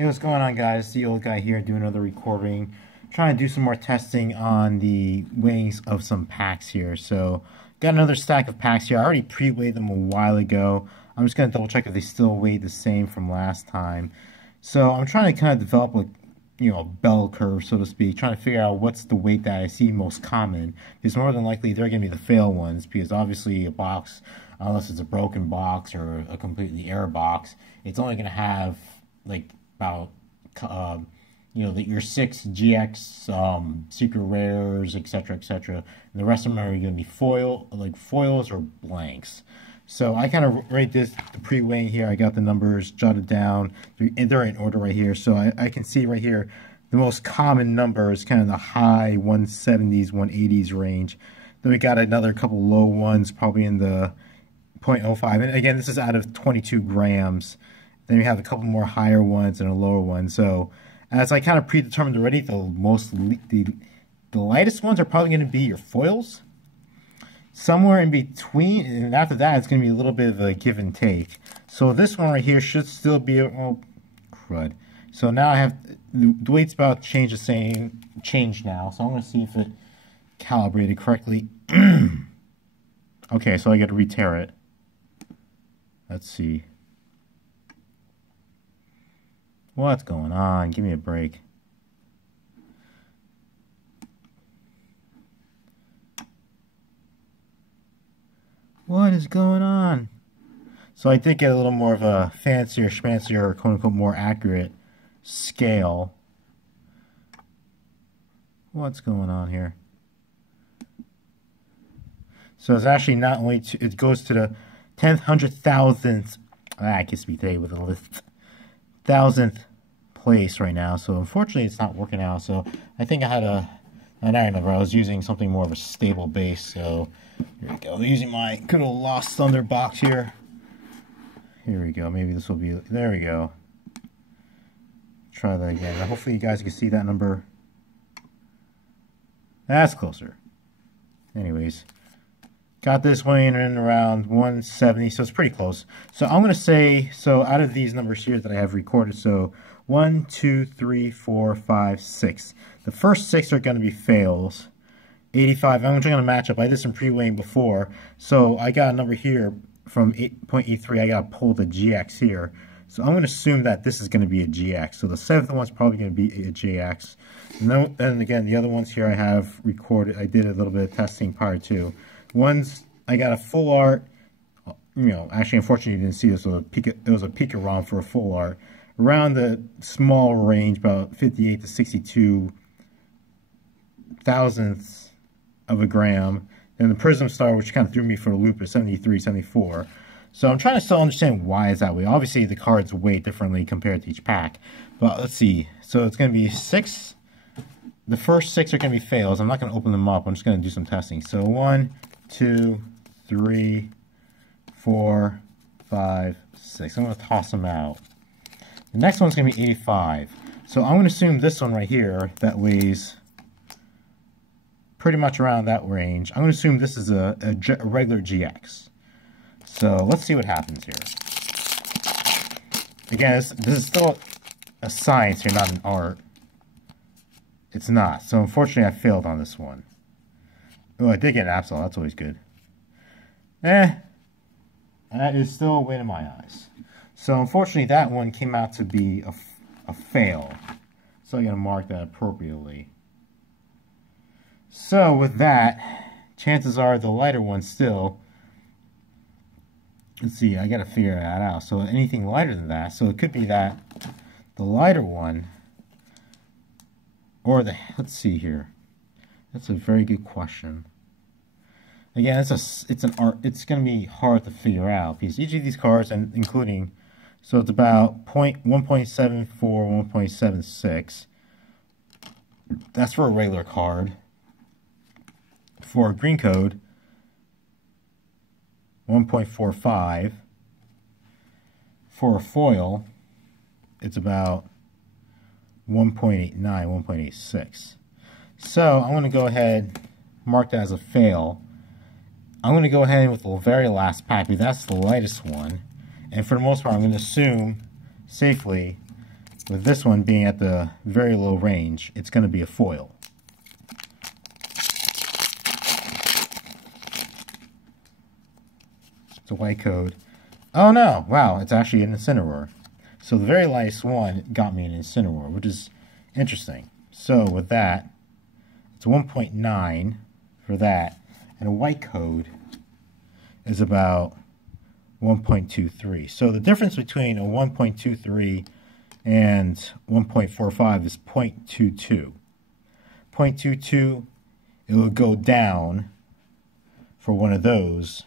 Hey, what's going on, guys? The old guy here doing another recording, trying to do some more testing on the weightings of some packs here. So, got another stack of packs here. I already pre-weighed them a while ago. I'm just going to double check if they still weigh the same from last time. So, I'm trying to kind of develop a bell curve, so to speak, trying to figure out what's the weight that I see most common. Because more than likely, they're going to be the fail ones, because obviously a box, unless it's a broken box or a completely error box, it's only going to have, about your 6 GX secret rares, etc., etc., and the rest of them are going to be foils or blanks. So I kind of rate this the pre-weighing here. I got the numbers jotted down, and they're in order right here. So I can see right here the most common number is kind of the high 170s, 180s range. Then we got another couple low ones, probably in the 0.05. And again, this is out of 22 grams. Then we have a couple more higher ones and a lower one. So as I kind of predetermined already, the lightest ones are probably going to be your foils. Somewhere in between, and after that, it's going to be a little bit of a give and take. So this one right here should still be, crud. So now I have, the weight's about to change now. So I'm going to see if it calibrated correctly. Okay, so I got to re-tear it. Let's see. What's going on? Give me a break. What is going on? So I did get a little more of a fancier, schmancier, quote-unquote, more accurate scale. What's going on here? So it's actually not only, it goes to the 10th, 100,000th, I can speak today with a list, 1,000th place right now. So unfortunately it's not working out. So I think I had an iron number. I was using something more of a stable base. So here we go. Using my good old Lost Thunder box here. Here we go. Maybe this will be, there we go. Try that again. Now, hopefully you guys can see that number. That's closer. Anyways, got this weighing in around 170, so it's pretty close. So I'm going to say, so out of these numbers here that I have recorded, so 1, 2, 3, 4, 5, 6. The first 6 are going to be fails. 85, I'm going to match up. I did some pre-weighing before, so I got a number here from 8.83. I got to pull the GX here. So I'm going to assume that this is going to be a GX. So the 7th one's probably going to be a GX. And again, the other ones here I have recorded. I did a little bit of testing prior to. Ones, I got a full art, actually, unfortunately, you didn't see this, so it was a Pika ROM for a full art, around the small range, about 58 to 62 thousandths of a gram. And the Prism Star, which kind of threw me for a loop, is 73, 74. So I'm trying to still understand why is that way. Obviously, the cards weigh differently compared to each pack. But let's see. So it's going to be 6. The first 6 are going to be fails. I'm not going to open them up. I'm just going to do some testing. So 1, 2, 3, 4, 5, 6. I'm going to toss them out. The next one's going to be 85. So I'm going to assume this one right here that weighs pretty much around that range. I'm going to assume this is a regular GX. So let's see what happens here. Again, this is still a science here, not an art. It's not. So unfortunately, I failed on this one. Oh, I did get an Absol. That's always good. That is still a win in my eyes. So unfortunately, that one came out to be a fail. So I'm going to mark that appropriately. So with that, chances are the lighter one still. Let's see, I got to figure that out. So anything lighter than that. So it could be that the lighter one, or let's see here. That's a very good question. Again, it's an art. It's going to be hard to figure out because each of these cards, and including, so it's about 1.74, 1.76. That's for a regular card. For a green code, 1.45. For a foil, it's about 1.89, 1.86. So I'm going to go ahead, mark that as a fail. I'm going to go ahead with the very last pack because that's the lightest one. And for the most part, I'm going to assume safely With this one being at the very low range, it's going to be a foil. It's a white code. Oh no, wow, it's actually an Incineroar. So the very last one got me an Incineroar, which is interesting. So with that, it's 1.9 for that, and a white code is about 1.23. So the difference between a 1.23 and 1.45 is 0.22. 0.22, it will go down for one of those.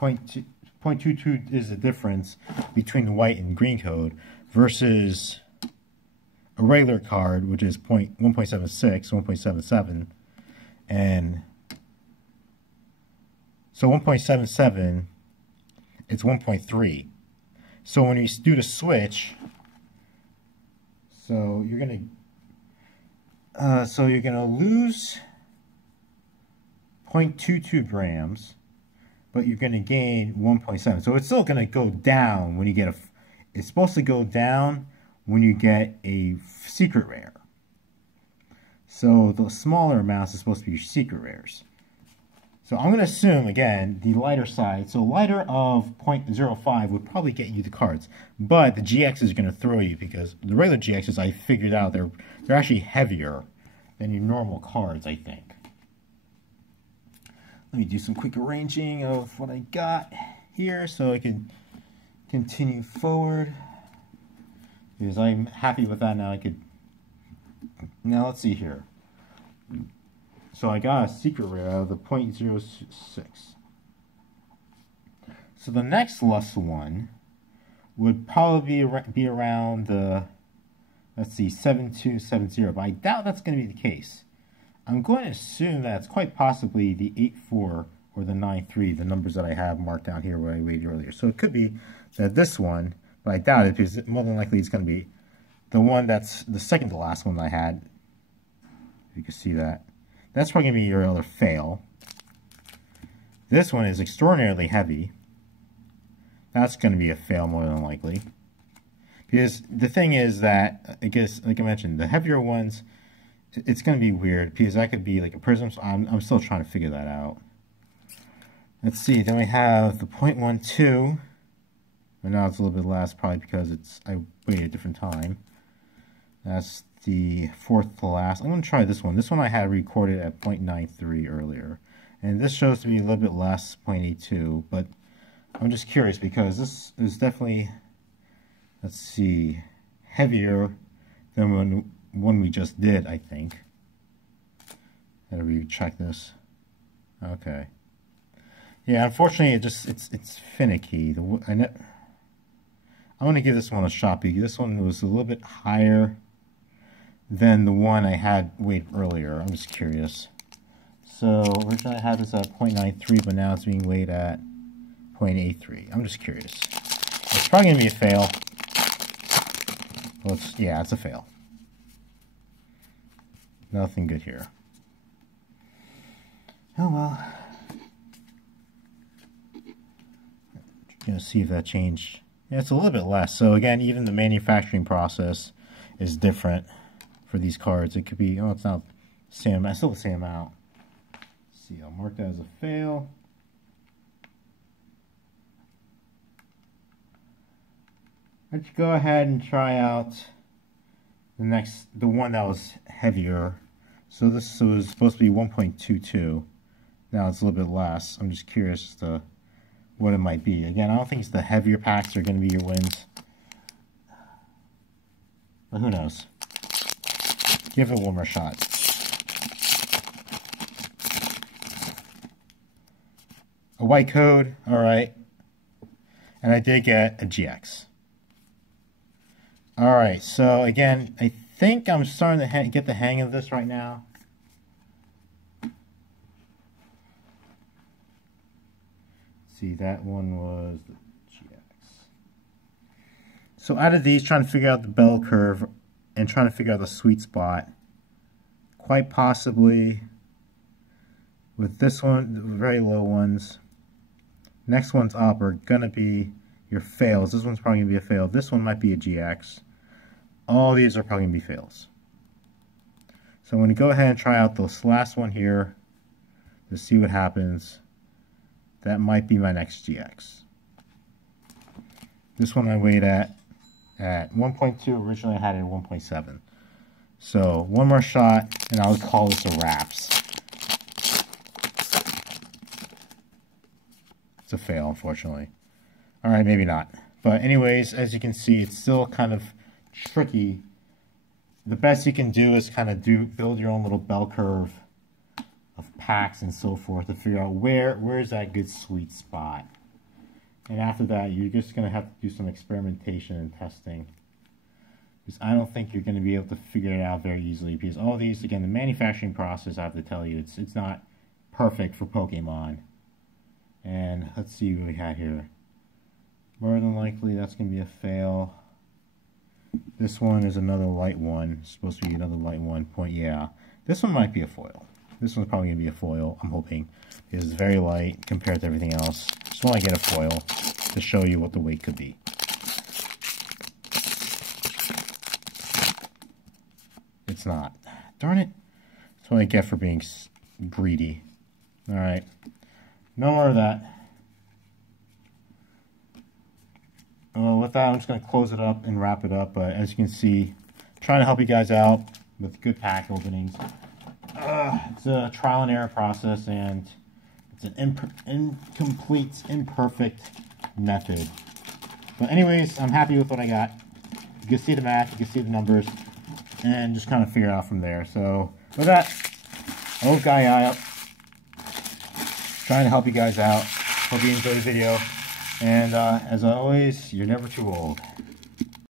0.22 is the difference between the white and green code versus a regular card, which is 1.76, 1.77, and so 1.77, it's 1.3. So when you do the switch, so you're gonna lose 0.22 grams, but you're gonna gain 1.7. So it's still gonna go down when you get it's supposed to go down when you get a secret rare. So the smaller amounts are supposed to be your secret rares. So I'm going to assume, again, the lighter side. So lighter of 0.05 would probably get you the cards. But the GXs are going to throw you because the regular GXs, I figured out, they're actually heavier than your normal cards, I think. Let me do some quick arranging of what I got here so I can continue forward. Because I'm happy with that now. Now let's see here. So I got a secret rare out of the 0.06. So the next less one would probably be around the, let's see, 7270. But I doubt that's going to be the case. I'm going to assume that it's quite possibly the 84 or the 93, the numbers that I have marked down here where I weighed earlier. So it could be that this one, but I doubt it because more than likely it's going to be the one that's the second to last one I had. If you can see that. That's probably going to be your other fail. This one is extraordinarily heavy. That's going to be a fail more than likely. Because the thing is that, I guess, like I mentioned, the heavier ones, it's going to be weird. Because that could be like a prism. So I'm still trying to figure that out. Let's see. Then we have the 0.12. And now it's a little bit less, probably because I waited a different time. That's the fourth to last. I'm going to try this one. This one I had recorded at 0.93 earlier. And this shows to be a little bit less, 0.82. But I'm just curious because this is definitely, let's see, heavier than one we just did, I think. Gotta recheck this. Okay. Yeah, unfortunately, it's finicky. I'm going to give this one a shot because this one was a little bit higher than the one I had weighed earlier. I'm just curious. So originally I had this at 0.93, but now it's being weighed at 0.83. I'm just curious. It's probably going to be a fail. Well, yeah, it's a fail. Nothing good here. Oh well. Gonna see if that changed. Yeah, it's a little bit less. So again, even the manufacturing process is different for these cards. It could be, oh, it's not the same, it's still the same amount. Let's see, I'll mark that as a fail. Let's go ahead and try out the one that was heavier. So this was supposed to be 1.22. Now it's a little bit less. I'm just curious as to what it might be. Again, I don't think it's the heavier packs that are going to be your wins. But who knows? Give it one more shot. A white code, alright. And I did get a GX. Alright, so again, I think I'm starting to get the hang of this right now. See, that one was the GX. So out of these, trying to figure out the bell curve and trying to figure out the sweet spot, quite possibly with this one, the very low ones, next ones up are going to be your fails. This one's probably going to be a fail. This one might be a GX. All these are probably going to be fails. So I'm going to go ahead and try out this last one here to see what happens. That might be my next GX. This one I weighed at 1.2. Originally I had it at 1.7. So one more shot and I would call this a wraps. It's a fail, unfortunately. Alright, maybe not. But anyways, as you can see, it's still kind of tricky. The best you can do is kind of build your own little bell curve of packs and so forth to figure out where's that good sweet spot. And after that, you're just going to have to do some experimentation and testing. Because I don't think you're going to be able to figure it out very easily. Because all these, again, the manufacturing process, I have to tell you, it's not perfect for Pokemon. And let's see what we had here. More than likely, that's going to be a fail. This one is another light one. It's supposed to be another light one. Yeah. This one might be a foil. This one's probably going to be a foil, I'm hoping. Because it's very light compared to everything else. Just want to get a foil to show you what the weight could be. It's not. Darn it. That's what I get for being greedy. Alright. No more of that. Well, with that, I'm just going to close it up and wrap it up. But as you can see, trying to help you guys out with good pack openings. It's a trial and error process, and it's an incomplete, imperfect method. But anyways, I'm happy with what I got. You can see the math, you can see the numbers, and just kind of figure it out from there. So with that, old guy out, trying to help you guys out. Hope you enjoyed the video. And as always, you're never too old.